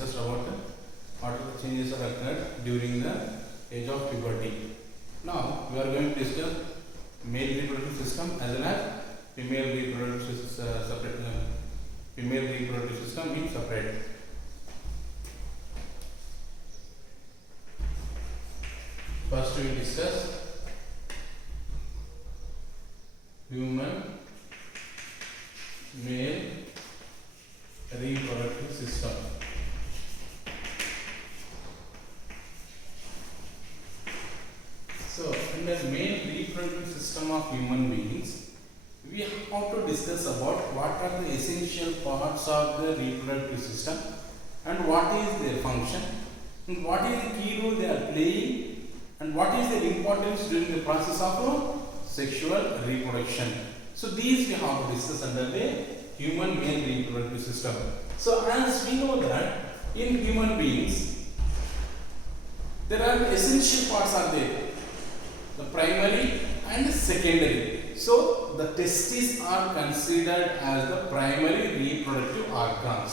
discussed about what are the changes are occurred during the age of puberty. Now we are going to discuss male reproductive system as well as female reproductive female reproductive system in separate. First we will discuss human male reproductive system. So, in the male reproductive system of human beings, we have to discuss about what are the essential parts of the reproductive system and what is their function and what is the key role they are playing and what is their importance during the process of sexual reproduction. So, these we have to discuss under the human male reproductive system. So, as we know that in human beings, there are essential parts are there, the primary and secondary. So, the testes are considered as the primary reproductive organs.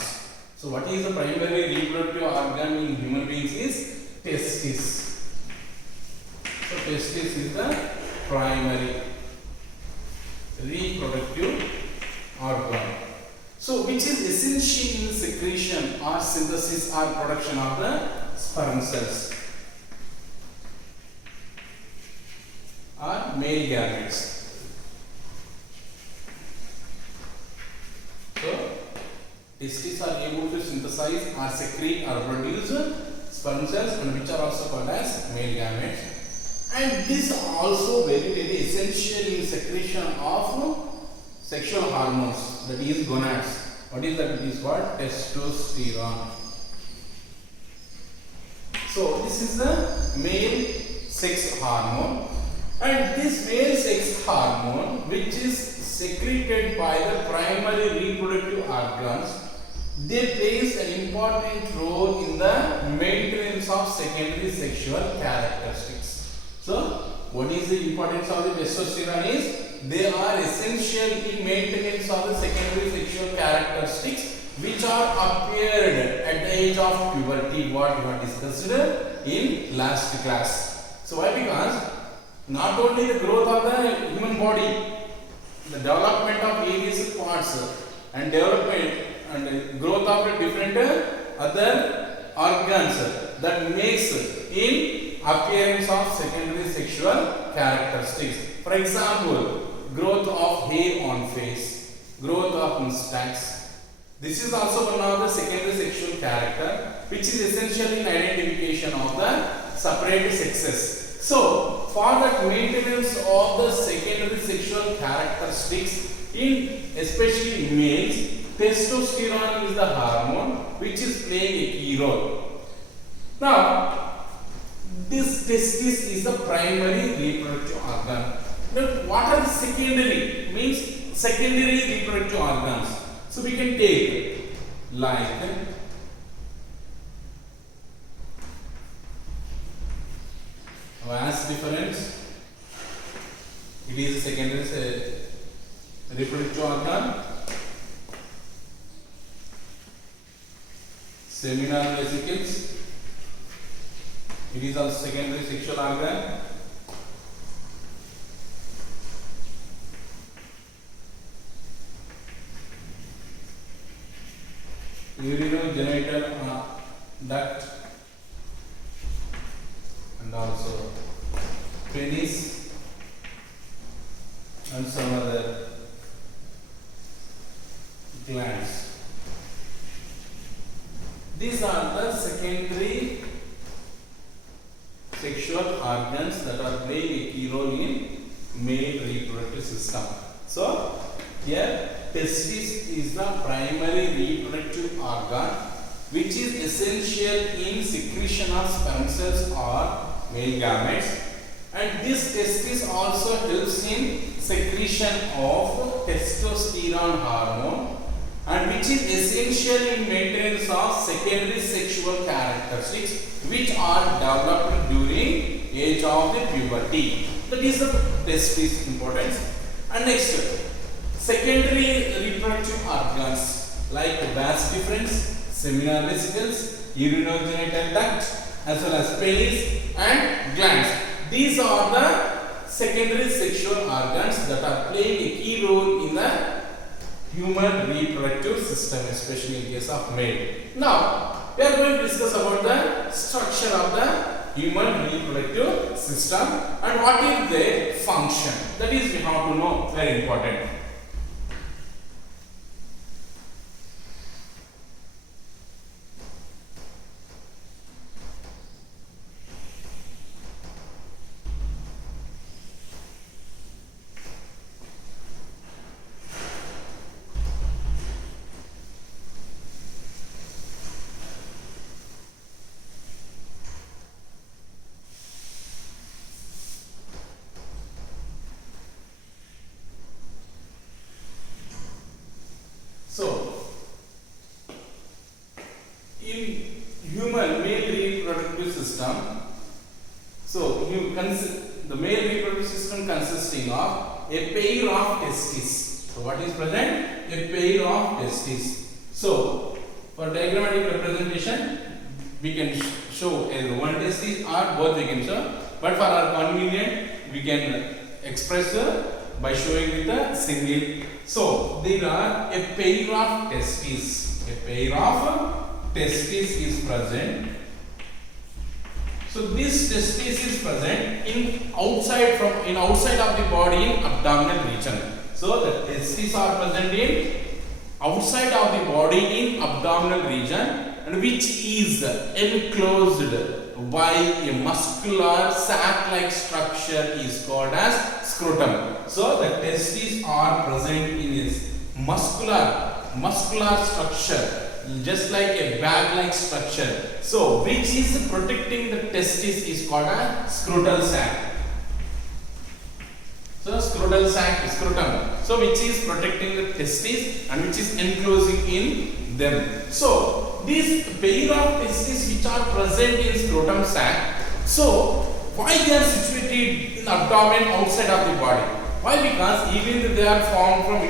So, what is the primary reproductive organ in human beings is testis. So, testis is the primary reproductive organ. So, which is essential in the secretion or synthesis or production of the sperm cells or male gametes. So, testes are able to synthesize or secrete or produce sperm cells, and which are also called as male gametes. And this also very essential in secretion of sexual hormones, that is gonads. What is that? It is called testosterone. So, this is the male sex hormone, and this male sex hormone, which is secreted by the primary reproductive organs, they plays an important role in the maintenance of secondary sexual characteristics. So, what is the importance of the testosterone is they are essential in maintenance of the secondary sexual characteristics which are appeared at the age of puberty, what we have discussed in last class. So, why? Because not only the growth of the human body, the development of various parts and development and growth of the different other organs that makes in appearance of secondary sexual characteristics. For example, growth of hair on face, growth of mustache. This is also one of the secondary sexual character which is essential in identification of the separate sexes. So, for that maintenance of the secondary sexual characteristics in especially males, testosterone is the hormone which is playing a key role. Now, this testis is the primary reproductive organ. Now, what are the secondary? Means secondary reproductive organs. So, we can take like vas deferens. It is a secondary reproductive organ. Seminal vesicles. It is also secondary sexual organ. Urinogenital duct and also penis and some other glands. These are the secondary sexual organs that are playing a key role in male reproductive system. So, here testis is the primary reproductive organ which is essential in secretion of sperm cells or male gametes, and this testis also helps in secretion of testosterone hormone and which is essential in maintenance of secondary sexual characteristics which are developed during age of the puberty. That is the testis importance. And next, secondary reproductive organs like vas deferens, seminal vesicles, urinogenital duct, as well as penis and glands. These are the secondary sexual organs that are playing a key role in the human reproductive system, especially in case of male. Now, we are going to discuss about the structure of the human reproductive system and what is their function. That is, we have to know, very important. So, in human male reproductive system, the male reproductive system consisting of a pair of testes. So, what is present? A pair of testes. So, for diagrammatic representation, we can show either one testis or both we can show. But for our convenient, we can express by showing with a single. So, there are a pair of testes. A pair of testes is present. So, this testis is present in outside of the body in abdominal region. So, the testes are present in outside of the body in abdominal region, and which is enclosed by a muscular sac-like structure is called as scrotum. So the testes are present in this muscular structure, just like a bag-like structure. So which is protecting the testis is called a scrotal sac. So scrotal sac is scrotum. So which is protecting the testes and which is enclosing in them. So these pair of testes which are present in scrotum sac. So why they are situated in abdomen outside of the body? Why? Because even though they are formed from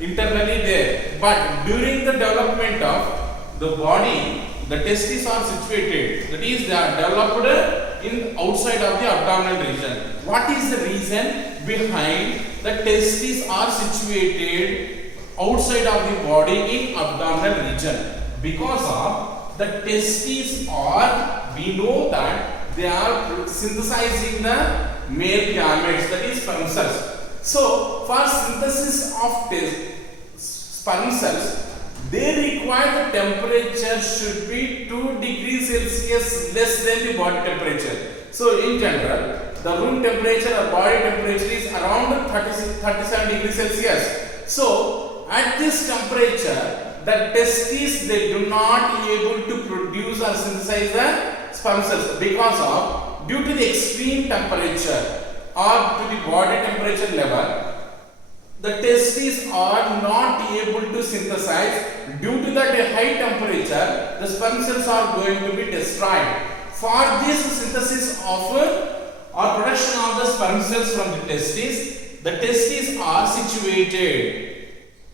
internally there, but during the development of the body, the testes are situated. That is, they are developed in outside of the abdominal region. What is the reason behind the testes are situated outside of the body in abdominal region? Because of the testes are, we know that they are synthesizing the male gametes, that is sperm cells. So, for synthesis of sperm cells, they require the temperature should be 2 degrees Celsius less than the body temperature. So, in general, the room temperature or body temperature is around 37 degrees Celsius. So, at this temperature, the testes, they do not able to produce or synthesize the sperm cells because of due to the extreme temperature or to the body temperature level, the testes are not able to synthesize. Due to that high temperature, the sperm cells are going to be destroyed. For this synthesis of or production of the sperm cells from the testes are situated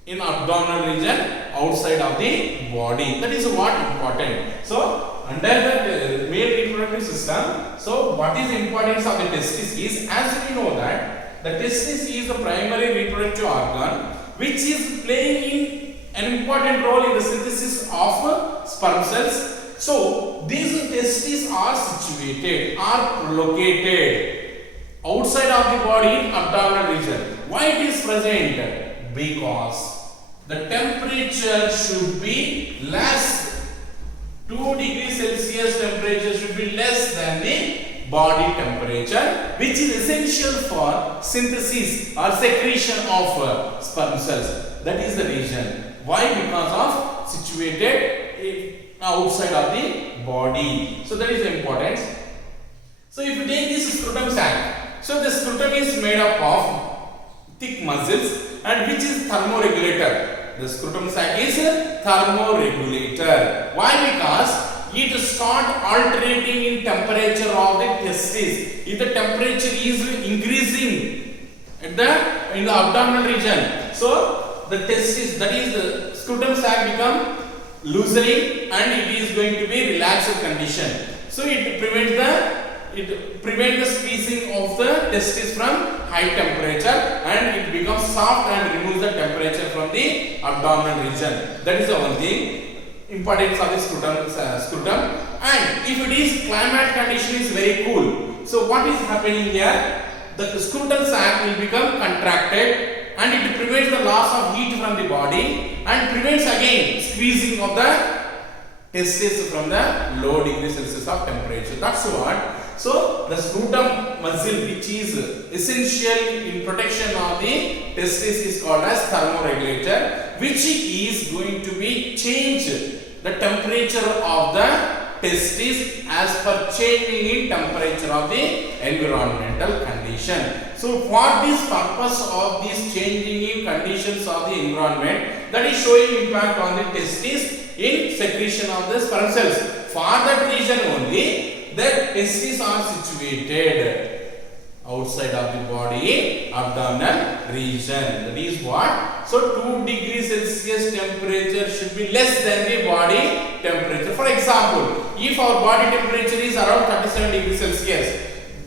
in abdominal region outside of the body. That is what important. So, under the male reproductive system, so what is the importance of the testis is, as we know that the testis is the primary reproductive organ which is playing an important role in the synthesis of sperm cells. So, these testes are situated, are located outside of the body in abdominal region. Why it is present? Because the temperature should be less. 2 degrees Celsius temperature should be less than the body temperature, which is essential for synthesis or secretion of sperm cells. That is the reason. Why? Because of situated outside of the body. So that is the importance. So if you take this scrotum sac, so the scrotum is made up of thick muscles and which is thermoregulator. The scrotum sac is a thermoregulator. Why? Because it start alternating in temperature of the testes. If the temperature is increasing in the abdominal region, so the testes, that is the scrotum sac become loosening and it is going to be relaxed condition. So it prevents the squeezing of the testis from high temperature and it becomes soft and removes the temperature from the abdominal region. That is the one thing. Importance of the scrotum. And if it is climate condition is very cool, so what is happening here? The scrotal sac will become contracted and it prevents the loss of heat from the body and prevents again squeezing of the testis from the low degree Celsius of temperature. That's what. So the scrotum muscle, which is essential in protection of the testis, is called as thermoregulator, which is going to be change the temperature of the testis as per changing in temperature of the environmental condition. So for this purpose of this changing in conditions of the environment, that is showing impact on the testis in secretion of the sperm cells. For that reason only, the testes are situated outside of the body, abdominal region. That is what? So 2 degrees Celsius temperature should be less than the body temperature. For example, if our body temperature is around 37 degrees Celsius,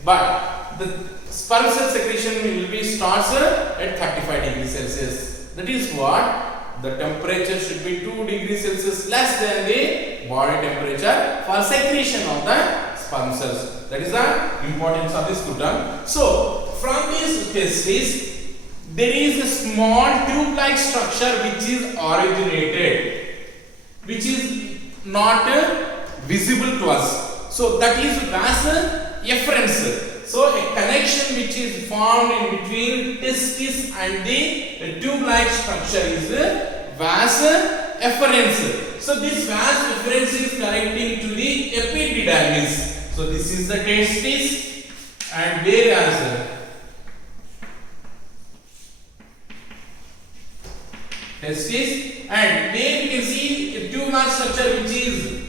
but the sperm cell secretion will be starts at 35 degrees Celsius. That is what? The temperature should be 2 degrees Celsius less than the body temperature for secretion of the sperm cells. That is the importance of the scrotum. So from this testis, there is a small tube-like structure which is originated, which is not visible to us. So that is vas efferens. So a connection which is formed in between testis and the tube-like structure is vas efferens. So this vas efferens is connecting to the epididymis. So this is the testis, and whereas testis, and there we can see a tube-like structure which is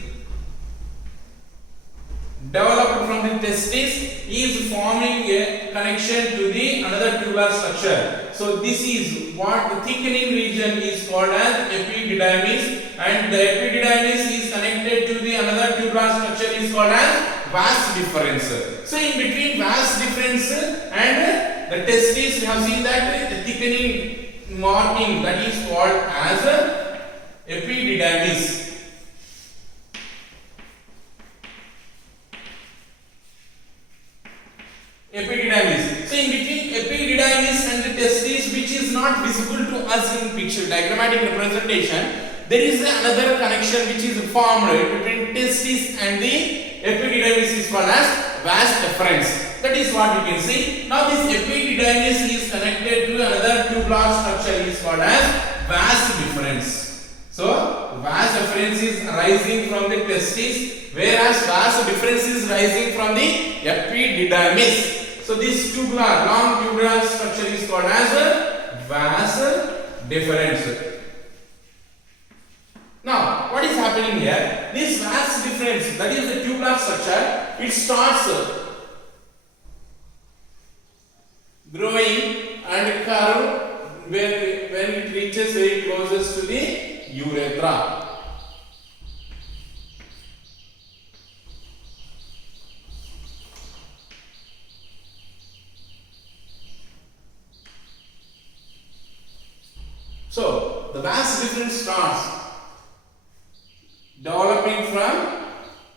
developed from the testis is forming a connection to the another tubular structure. So this is what the thickening region is called as epididymis, and the epididymis is connected to the another tubular structure is called as vas deferens. So in between vas deferens and the testis, we have seen that the thickening marking that is called as epididymis. Epididymis. So in between epididymis and the testis, which is not visible to us in picture diagrammatic representation, there is another connection which is formed between testis and the epididymis is called as vas efferens. That is what you can see. Now this epididymis is connected to another tubular structure is called as vas deferens. So vas efferens is rising from the testis, whereas vas deferens is rising from the epididymis. So this tubular, long tubular structure is called as vas deferens. Now, what is happening here? This vas deferens, that is the tubular structure, it starts growing and curve when it reaches very closest to the urethra. So, the vas deferens starts developing from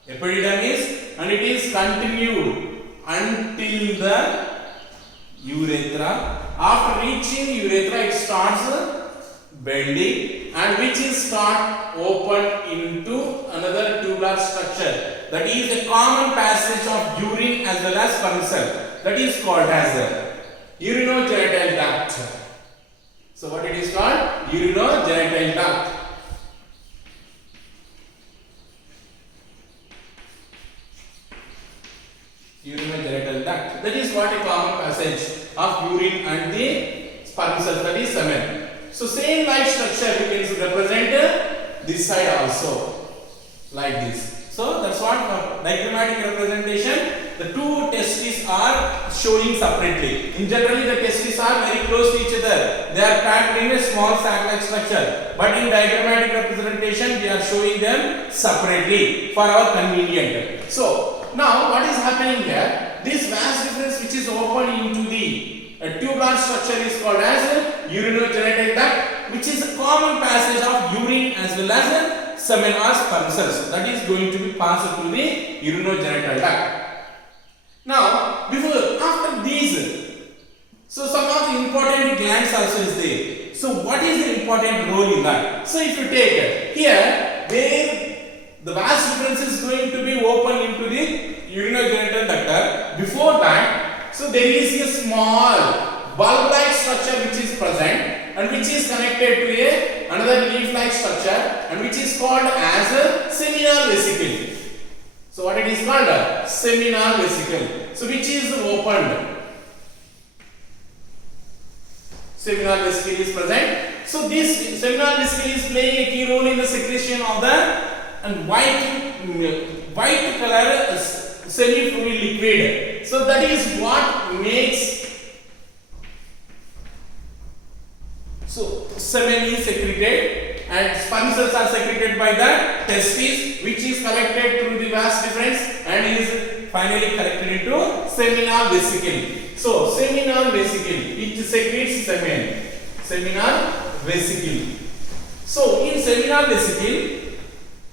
epididymis and it is continued until the urethra. After reaching urethra, it starts bending and which is start open into another tubular structure. That is a common passage of urine as well as sperm cell. That is called as a urinogenital duct. So what it is called? Urinogenital duct. Urinogenital duct. That is what a common passage of urine and the sperm cell, that is semen. So same like structure we can represent this side also like this. So that's what diagrammatic representation. the two testes are showing separately. In generally, the testes are very close to each other. They are packed in a small sac-like structure. But in diagrammatic representation, we are showing them separately for our convenience. So now what is happening here? This vas deferens which is open into the tubular structure is called as urinogenital duct, which is a common passage of urine as well as semen or sperm cells. That is going to be passed through the urinogenital duct. Now, after these, so some of the important glands also is there. So what is the important role in that? So if you take here, the vas deferens is going to be open into the urinogenital duct. Before that, so there is a small bulb-like structure which is present and which is connected to another leaf-like structure and which is called as a seminal vesicle. So what it is called? Seminal vesicle. So which is opened. Seminal vesicle is present. So this seminal vesicle is playing a key role in the secretion of the white color semi-fluid liquid. So that is what makes semen is secreted and sperm cells are secreted by the testes, which is collected through the vas deferens and is finally collected into seminal vesicle. So seminal vesicle which secretes semen. Seminal vesicle. So in seminal vesicle,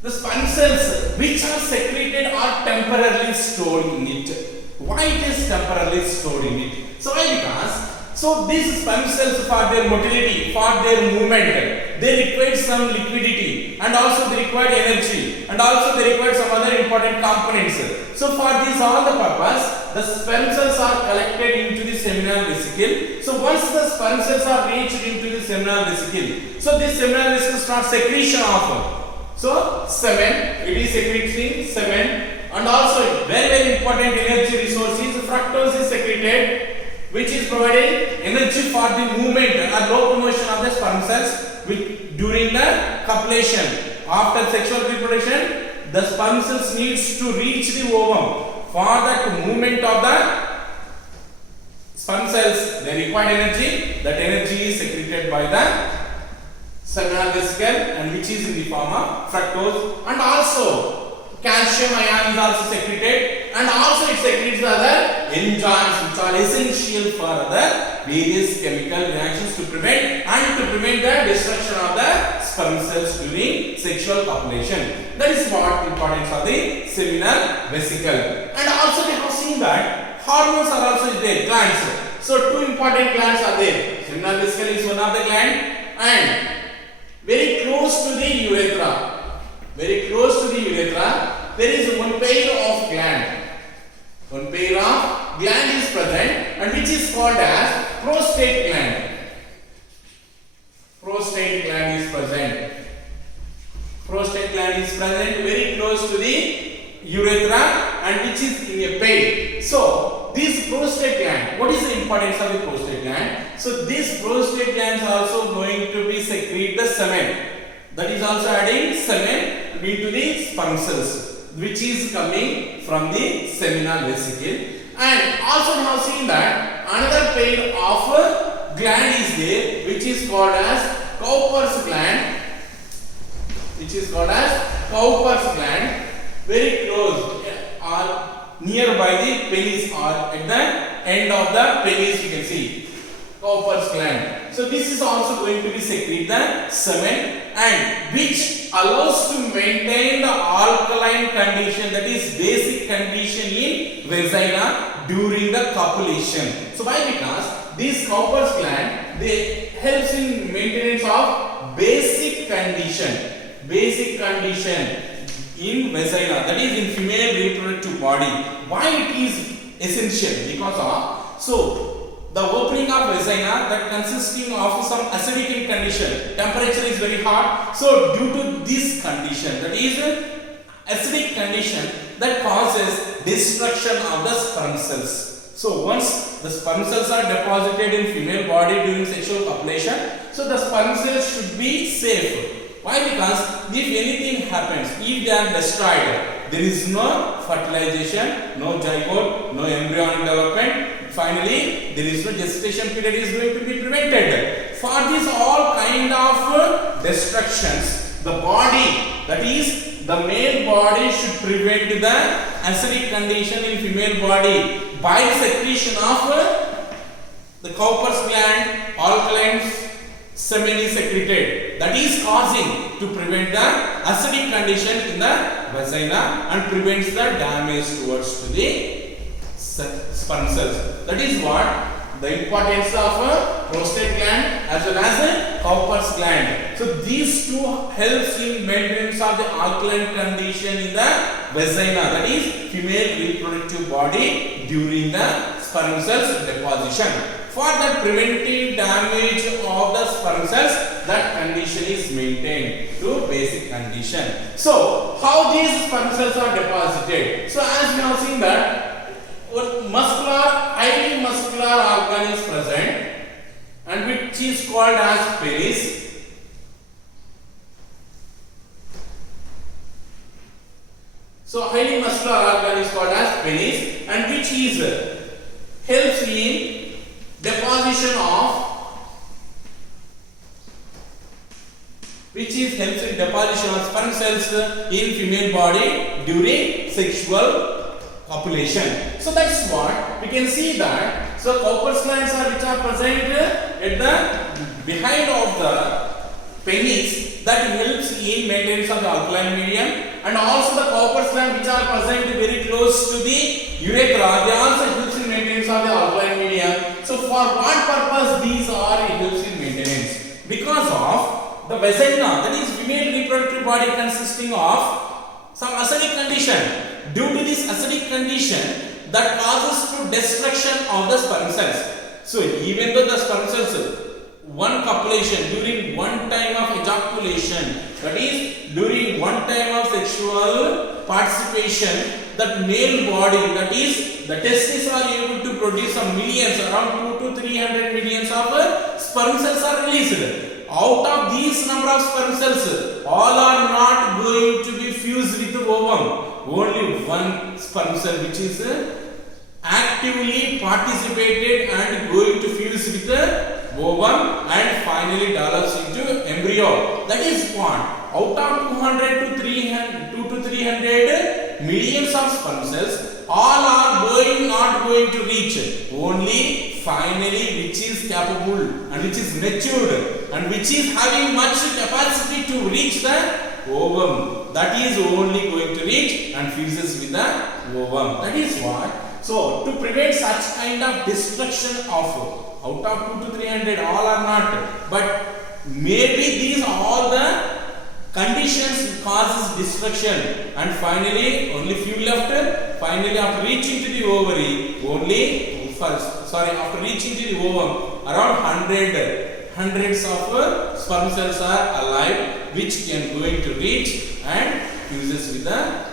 the sperm cells which are secreted are temporarily stored in it. Why it is temporarily stored in it? So why? Because these sperm cells, for their motility, for their movement, they require some liquidity and also they require energy and also they require some other important components. So for this all the purpose, the sperm cells are collected into the seminal vesicle. So once the sperm cells are reached into the seminal vesicle, so this seminal vesicle starts secretion of semen. It is secreting semen and also very important energy resource is fructose is secreted, which is providing energy for the movement or locomotion of the sperm cells during the copulation. After sexual reproduction, the sperm cells needs to reach the ovum. For that movement of the sperm cells, they require energy. That energy is secreted by the seminal vesicle and which is in the form of fructose, and also calcium ion is also secreted and also it secretes other enzymes which are essential for other various chemical reactions to prevent the destruction of the sperm cells during sexual copulation. That is what importance of the seminal vesicle. And also we have seen that hormones are also there, glands. So two important glands are there. Seminal vesicle is one of the gland and very close to the urethra. Very close to the urethra, there is one pair of gland. One pair of gland is present and which is called as prostate gland. Prostate gland is present. Prostate gland is present very close to the urethra and which is in a pair. So this prostate gland, what is the importance of the prostate gland? So this prostate gland is also going to be secrete the semen. That is also adding semen into the sperm cells, which is coming from the seminal vesicle. And also we have seen that another pair of gland is there, which is called as Cowper's gland. Which is called as Cowper's gland, very close or nearby the penis or at the end of the penis you can see Cowper's gland. So this is also going to be secrete the semen and which allows to maintain the alkaline condition, that is basic condition in vagina during the copulation. So why? Because this Cowper's gland, they helps in maintenance of basic condition in vagina, that is in female reproductive body. Why it is essential? Because of the opening of vagina that consisting of some acidic condition, temperature is very hot. So due to this condition, that is acidic condition, that causes destruction of the sperm cells. So once the sperm cells are deposited in female body during sexual copulation, so the sperm cells should be safe. Why? Because if anything happens, if they are destroyed, there is no fertilization, no zygote, no embryonic development. Finally, there is no gestation period is going to be prevented. For this all kind of destructions, the body, that is the male body, should prevent the acidic condition in female body by the secretion of the Cowper's gland, alkalines, semen is secreted. That is causing to prevent the acidic condition in the vagina and prevents the damage towards to the sperm cells. That is what the importance of prostate gland as well as Cowper's gland. So these two helps in maintenance of the alkaline condition in the vagina, that is female reproductive body, during the sperm cells deposition. For the preventive damage of the sperm cells, that condition is maintained to basic condition. So how these sperm cells are deposited? So as we have seen that highly muscular organ is present, and which is called as penis. So highly muscular organ is called as penis, and which is helps in deposition of sperm cells in female body during sexual copulation. So that's what we can see that. So Cowper's glands are which are present at the behind of the penis, that helps in maintenance of the alkaline medium, and also the Cowper's gland which are present very close to the urethra, they also helps in maintenance of the alkaline medium. So for what purpose these are? It helps in maintenance because of the vagina, that is female reproductive body, consisting of some acidic condition. Due to this acidic condition, that causes to destruction of the sperm cells. So even though the sperm cells, one copulation, during one time of ejaculation, that is during one time of sexual participation, that male body, that is the testes, are able to produce some millions, around 2 to 300 millions of sperm cells are released. Out of these number of sperm cells, all are not going to be fused with the ovum. Only one sperm cell which is actively participated and going to fuse with the ovum and finally develops into embryo. That is what, out of 200 to 300 millions of sperm cells, all are not going to reach. Only finally which is capable and which is matured and which is having much capacity to reach the ovum, that is only going to reach and fuses with the ovum. That is what. So to prevent such kind of destruction of out of 2 to 300, all are not, but maybe these all the conditions causes destruction, and finally only few left. Finally after reaching to the ovary, after reaching to the ovum, around hundreds of sperm cells are alive, which can going to reach and fuses with the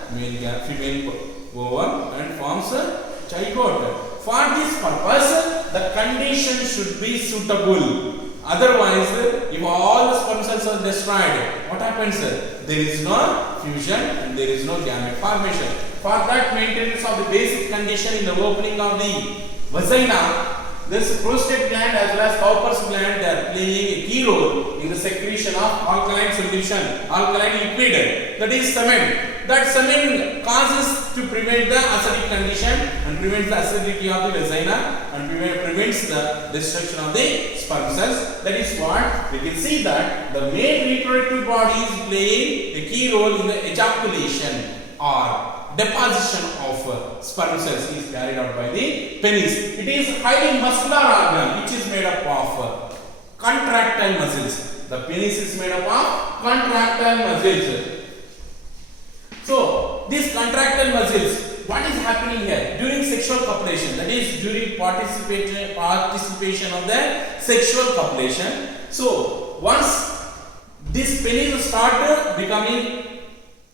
female ovum and forms a zygote. For this purpose, the condition should be suitable. Otherwise, if all the sperm cells are destroyed, what happens? There is no fusion and there is no gamete formation. For that maintenance of the basic condition in the opening of the vagina, this prostate gland as well as Cowper's gland, they are playing a key role in the secretion of alkaline solution, alkaline liquid, that is semen. That semen causes to prevent the acidic condition and prevents the acidity of the vagina and prevents the destruction of the sperm cells. That is what we can see, that the male reproductive body is playing a key role in the ejaculation or deposition of sperm cells is carried out by the penis. It is highly muscular organ which is made up of contractile muscles. The penis is made up of contractile muscles. So these contractile muscles, what is happening here during sexual copulation, that is during participation of the sexual copulation. So once this penis start becoming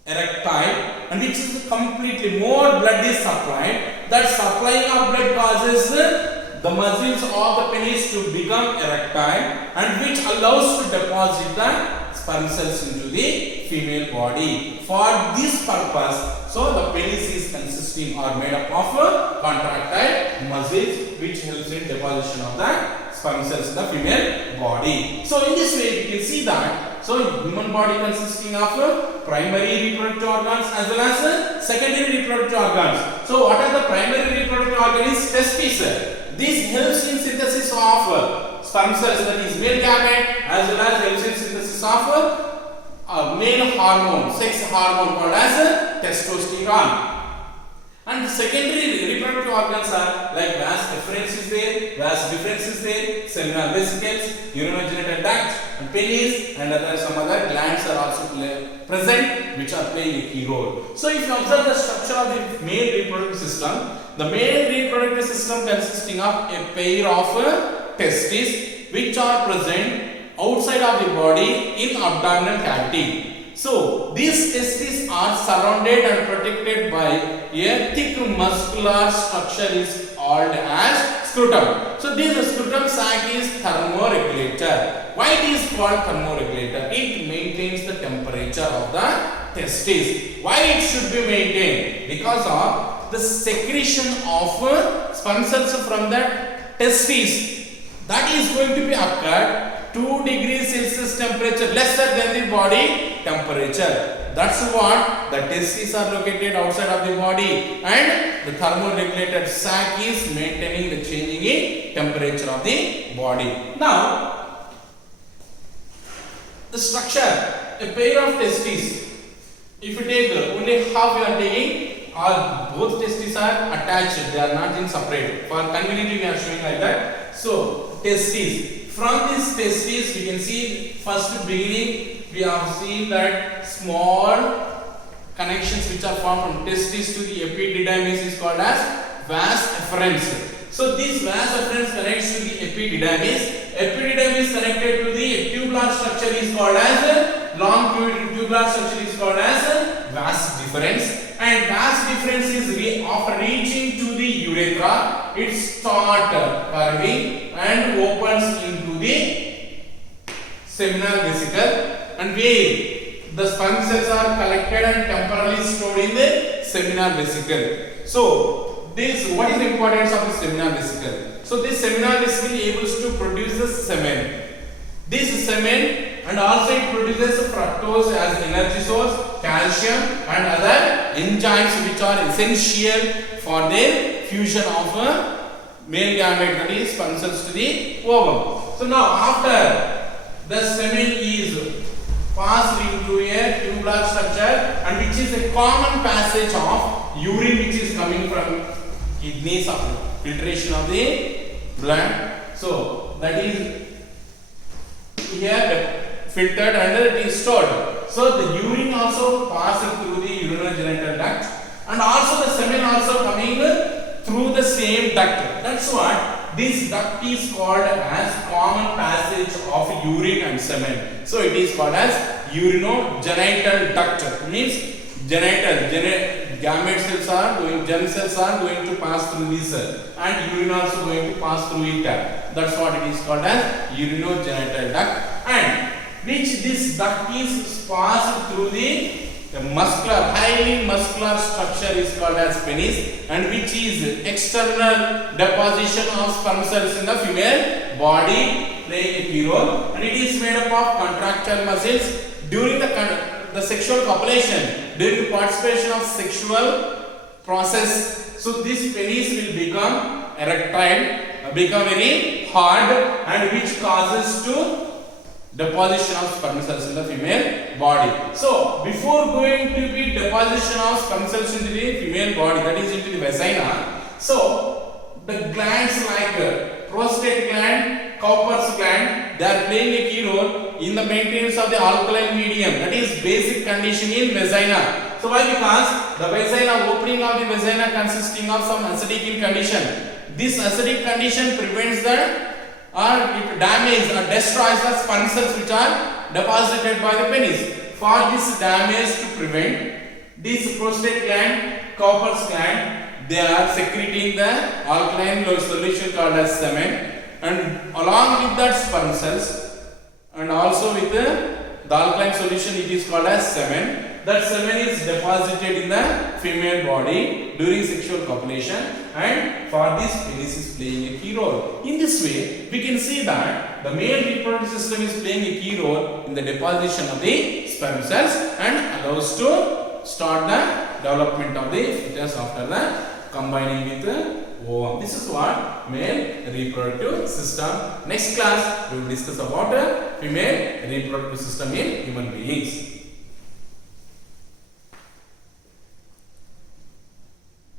erectile and which is completely more blood is supplied, that supplying of blood causes the muscles of the penis to become erectile and which allows to deposit the sperm cells into the female body. For this purpose, so the penis is consisting or made up of contractile muscles which helps in deposition of the sperm cells in the female body. So in this way we can see that so human body consisting of primary reproductive organs as well as secondary reproductive organs. So what are the primary reproductive organs? Testes. This helps in synthesis of sperm cells, that is male gamete, as well as helps in synthesis of male hormone, sex hormone called as testosterone. And the secondary reproductive organs are like vas efferents is there, vas deferens is there, seminal vesicles, urinogenital duct, and penis, and some other glands are also present which are playing a key role. So if you observe the structure of the male reproductive system, the male reproductive system consisting of a pair of testes which are present outside of the body in abdominal cavity. So these testes are surrounded and protected by a thick muscular structure is called as scrotum. So this scrotum sac is thermoregulator. Why it is called thermoregulator? It maintains the temperature of the testes. Why it should be maintained? Because of the secretion of sperm cells from the testes. That is going to be occurred 2 degrees Celsius temperature lesser than the body temperature. That's what the testes are located outside of the body, and the thermoregulated sac is maintaining the changing in temperature of the body. Now, the structure, a pair of testes. If you take only half, you are taking, or both testes are attached, they are not in separate. For convenience, we are showing like that. So, testes. From this testes, we can see first beginning, we have seen that small connections which are formed from testes to the epididymis is called as vas efferents. So this vas efferents connects to the epididymis. Epididymis connected to the tubular structure is called as long tubular structure is called as vas deferens. And vas deferens is after reaching to the urethra, it starts curving and opens into the seminal vesicle, and where the sperm cells are collected and temporarily stored in the seminal vesicle. So this, what is the importance of the seminal vesicle? So this seminal vesicle is able to produce the semen. This semen, and also it produces fructose as energy source, calcium and other enzymes which are essential for their fusion of a male gamete, that is sperm cells, to the ovum. So now after the semen is passed into a tubular structure, and which is a common passage of urine which is coming from kidneys after filtration of the blood. So that is here filtered and it is stored. So the urine also passes through the urinogenital duct, and also the semen also coming through the same duct. That's what this duct is called as common passage of urine and semen. So it is called as urinogenital duct. It means genital, gamete cells are going, germ cells are going to pass through this, and urine also going to pass through it. That's what it is called as urinogenital duct, and which this duct is passed through the muscular, highly muscular structure is called as penis, and which is external deposition of sperm cells in the female body, playing a key role, and it is made up of contractile muscles. During the sexual copulation, during the participation of sexual process, so this penis will become erectile, become very hard, and which causes to deposition of sperm cells in the female body. So before going to be deposition of sperm cells into the female body, that is into the vagina, so the glands like prostate gland, Cowper's gland, they are playing a key role in the maintenance of the alkaline medium, that is basic condition in vagina. So why? Because the vagina, opening of the vagina consisting of some acidic in condition. This acidic condition prevents the or it damages or destroys the sperm cells which are deposited by the penis. For this damage to prevent, this prostate gland, Cowper's gland, they are secreting the alkaline solution called as semen, and along with that sperm cells, and also with the the alkaline solution, it is called as semen. That semen is deposited in the female body during sexual copulation, and for this penis is playing a key role. In this way, we can see that the male reproductive system is playing a key role in the deposition of the sperm cells and allows to start the development of the fetus after the combining with the ovum. This is what male reproductive system. Next class we will discuss about female reproductive system in human beings.